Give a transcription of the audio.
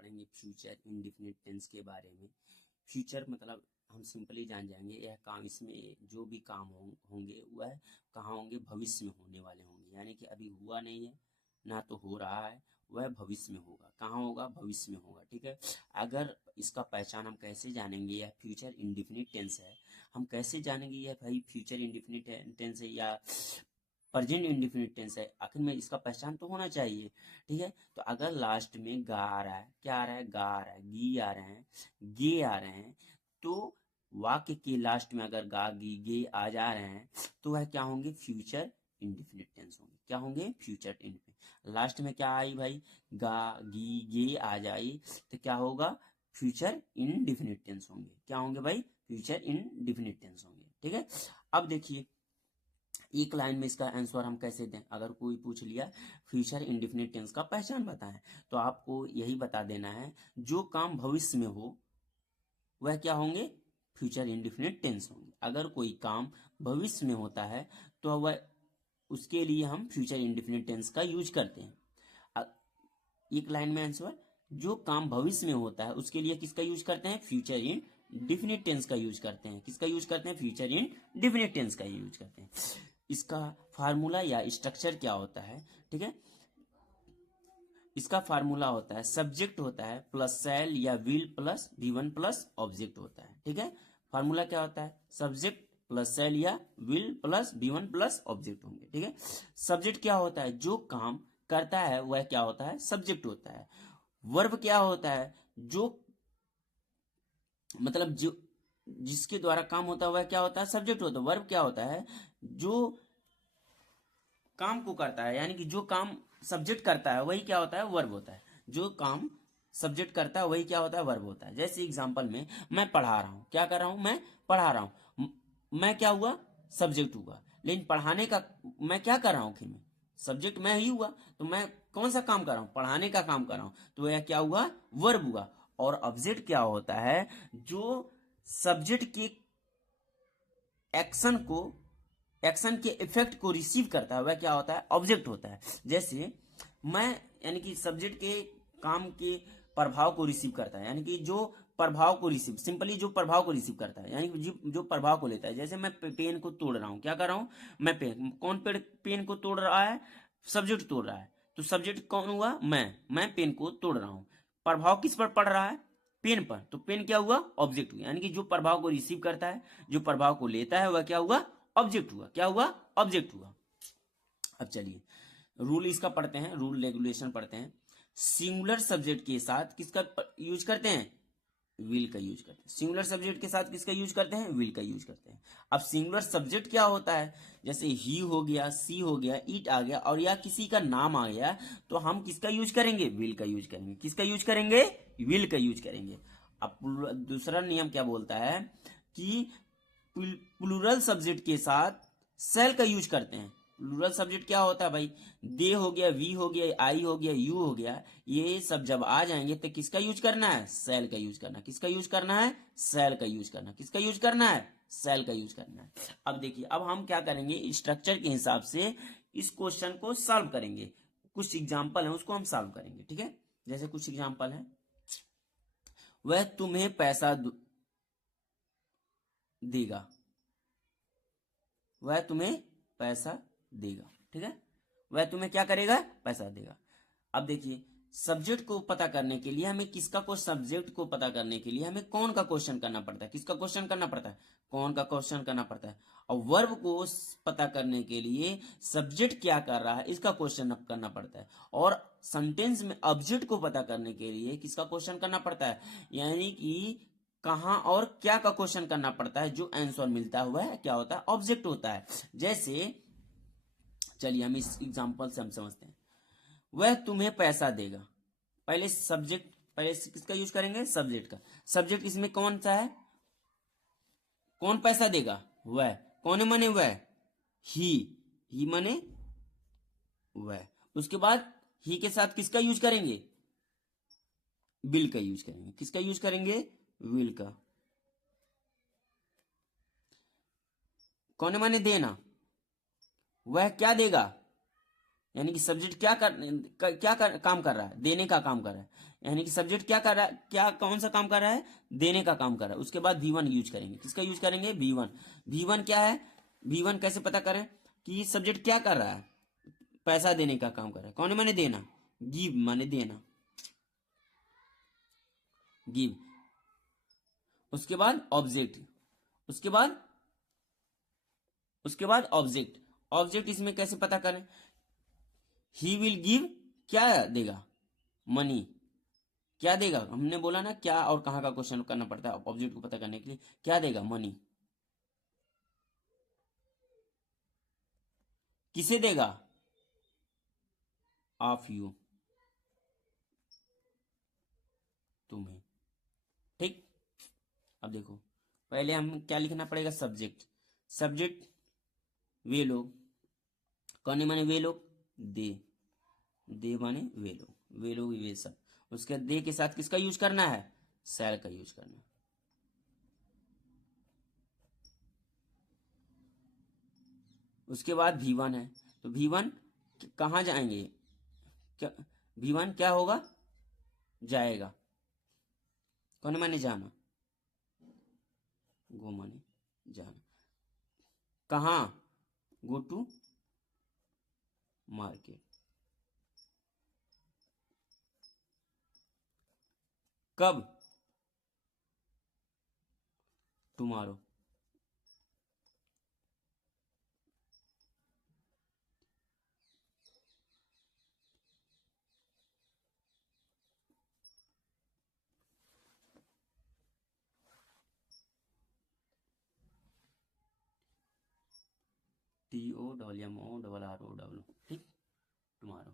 पढ़ेंगे future indefinite tense के बारे में। फ्यूचर मतलब हम सिंपली जान जाएंगे यह काम, इसमें जो भी काम होंगे वह कहाँ होंगे, भविष्य में होने वाले होंगे, यानी कि अभी हुआ नहीं है ना तो हो रहा है, वह भविष्य में होगा। कहाँ होगा, भविष्य में होगा। ठीक है, अगर इसका पहचान हम कैसे जानेंगे, यह फ्यूचर इंडेफिनिट टेंस है, हम कैसे जानेंगे यह भाई फ्यूचर इंडेफिनिट टेंस है या प्रेजेंट इंडेफिनिट टेंस है, आखिर में इसका पहचान तो होना चाहिए। ठीक है, तो अगर लास्ट में गा आ रहा है, क्या आ रहा है, गा आ रहा है, गी आ रहे हैं, गे आ रहे हैं, तो वाक्य के लास्ट में अगर गा गी गे आ जा रहे हैं तो वह क्या होंगे, फ्यूचर इंडेफिनिट टेंस होंगे। क्या होंगे, फ्यूचर इंडेफिनिट। लास्ट में क्या आई भाई, गा गी गे आ जाए तो क्या होगा, फ्यूचर इंडेफिनिट टेंस होंगे। क्या होंगे भाई, फ्यूचर इंडेफिनिट टेंस होंगे। ठीक है, अब देखिए एक लाइन में इसका आंसर हम कैसे दें। अगर कोई पूछ लिया फ्यूचर इंडेफिनिट टेंस का पहचान बताएं, तो आपको यही बता देना है जो काम भविष्य में हो वह क्या होंगे, फ्यूचर इंडेफिनिट टेंस होंगे। अगर कोई काम भविष्य में होता है तो वह उसके लिए हम फ्यूचर इंडेफिनिट टेंस का यूज करते हैं। एक लाइन में आंसर, जो काम भविष्य में होता है उसके लिए किसका यूज करते हैं, फ्यूचर इंडेफिनिट टेंस का यूज करते हैं। किसका यूज करते हैं, फ्यूचर इंडेफिनिट टेंस का यूज करते हैं। इसका फार्मूला या स्ट्रक्चर क्या होता है, ठीक है, इसका फार्मूला होता है सब्जेक्ट होता है प्लस शैल या will plus V1 plus object होता है। ठीक है, फार्मूला क्या होता है, सब्जेक्ट प्लस शैल या will plus V1 plus object होंगे। ठीक है, सब्जेक्ट क्या होता है, जो काम करता है वह क्या होता है, सब्जेक्ट होता है। वर्ब क्या होता है, जो मतलब जो जिसके द्वारा काम होता है वह क्या होता है, सब्जेक्ट होता है। वर्ब क्या होता है, जो काम को करता है, यानी कि जो काम सब्जेक्ट करता है वही क्या होता है, वर्ब होता है। जो काम सब्जेक्ट करता है वही क्या होता है, वर्ब होता है। जैसे एग्जांपल में मैं पढ़ा रहा हूं, क्या कर रहा हूं, मैं पढ़ा रहा हूं, मैं क्या हुआ, सब्जेक्ट हुआ। लेकिन पढ़ाने का मैं क्या कर रहा हूं, में सब्जेक्ट मैं ही हुआ, तो मैं कौन सा काम कर रहा हूं, पढ़ाने का काम कर रहा हूं, तो यह क्या हुआ, वर्ब हुआ। और ऑब्जेक्ट क्या होता है, जो सब्जेक्ट के एक्शन के इफेक्ट को रिसीव करता है वह क्या होता है, ऑब्जेक्ट होता है। जैसे मैं, यानी कि सब्जेक्ट के काम के प्रभाव को रिसीव करता है, यानी कि जो प्रभाव को रिसीव, सिंपली जो प्रभाव को रिसीव करता है, यानी कि जो प्रभाव को लेता है। जैसे मैं पेन को तोड़ रहा हूं, क्या कर रहा हूं, मैं कौन पेन को तोड़ रहा है, सब्जेक्ट तोड़ रहा है। तो सब्जेक्ट कौन हुआ, मैं पेन को तोड़ रहा हूं। प्रभाव किस पर पड़ रहा है, पेन पर, तो पेन क्या हुआ, ऑब्जेक्ट हुआ। यानी कि जो प्रभाव को रिसीव करता है, जो प्रभाव को लेता है वह क्या हुआ, ऑब्जेक्ट हुआ। क्या हुआ, ऑब्जेक्ट हुआ। अब चलिए रूल इसका पढ़ते हैं, रूल रेगुलेशन पढ़ते हैं। सिंगुलर सब्जेक्ट के साथ किसका यूज करते हैं, विल का यूज करते हैं। सिंगुलर सब्जेक्ट के साथ किसका यूज करते हैं, विल का यूज करते हैं। अब सिंगुलर सब्जेक्ट क्या होता है, जैसे ही हो गया, सी हो गया, इट आ गया और या किसी का नाम आ गया, तो हम किसका यूज करेंगे, विल का यूज करेंगे। किसका यूज करेंगे, विल का यूज करेंगे। अब दूसरा नियम क्या बोलता है कि प्लूरल सब्जेक्ट के साथ सेल का यूज करते हैं। प्लूरल सब्जेक्ट क्या होता है भाई, दे हो गया, वी हो गया, आई हो गया, यू हो गया, ये सब जब आ जाएंगे तो किसका यूज करना है, सेल का यूज करना। किसका यूज करना है, सेल का यूज करना। किसका यूज करना है, सेल का यूज करना है। अब देखिए, अब हम क्या करेंगे, स्ट्रक्चर के हिसाब से इस क्वेश्चन को सॉल्व करेंगे। कुछ एग्जाम्पल है उसको हम सॉल्व करेंगे। ठीक है, जैसे कुछ एग्जाम्पल है, वह तुम्हें पैसा देगा, वह तुम्हें पैसा देगा। ठीक है, वह तुम्हें क्या करेगा, पैसा देगा। अब देखिए, सब्जेक्ट को पता करने के लिए हमें किसका को सब्जेक्ट को पता करने के लिए हमें कौन का क्वेश्चन करना पड़ता है, किसका क्वेश्चन करना पड़ता है, कौन का क्वेश्चन करना पड़ता है। और वर्ब को पता करने के लिए सब्जेक्ट क्या कर रहा है इसका क्वेश्चन करना पड़ता है। और सेंटेंस में ऑब्जेक्ट को पता करने के लिए किसका क्वेश्चन करना पड़ता है, यानी कि कहां और क्या का क्वेश्चन करना पड़ता है। जो आंसर मिलता हुआ है क्या होता है, ऑब्जेक्ट होता है। जैसे चलिए हम इस एग्जांपल से हम समझते हैं, वह तुम्हें पैसा देगा। पहले सब्जेक्ट, पहले किसका यूज करेंगे, सब्जेक्ट का। सब्जेक्ट इसमें कौन सा है, कौन पैसा देगा, वह। कौन मने वह, ही मने वह। उसके बाद ही के साथ किसका यूज करेंगे, विल का यूज करेंगे। किसका यूज करेंगे, विल का। कौन माने देना, वह क्या देगा, यानी कि सब्जेक्ट काम कर रहा है, देने का काम कर रहा है। यानी कि सब्जेक्ट क्या कर रहा है, क्या कौन सा काम कर रहा है, देने का काम कर रहा है। उसके बाद V1 यूज करेंगे, किसका यूज करेंगे, V1। V1 क्या है, V1 कैसे पता करें कि सब्जेक्ट क्या कर रहा है, पैसा देने का काम कर रहा है। कौन माने देना, गिव माने देना, गिव। उसके बाद ऑब्जेक्ट, उसके बाद ऑब्जेक्ट। ऑब्जेक्ट इसमें कैसे पता करें, ही विल गिव, क्या देगा, मनी। क्या देगा, हमने बोला ना क्या और कहाँ का क्वेश्चन करना पड़ता है ऑब्जेक्ट को पता करने के लिए। क्या देगा, मनी। किसे देगा, ऑफ यू, तुम्हें। ठीक। अब देखो, पहले हम क्या लिखना पड़ेगा, सब्जेक्ट। सब्जेक्ट वे लोग, कौन माने वे लोग, दे, दे माने वे लोग, वे लोग वे सब। उसके दे के साथ किसका यूज करना है, शैल का यूज करना है। उसके बाद V1 है, तो V1 कहाँ जाएंगे, क्या V1 क्या होगा, जाएगा। कौन माने जाना, गो माने जाना। कहाँ, गो टू मार्केट। कब, टुमारो। TOMMORRO, ठीक, टुमारो।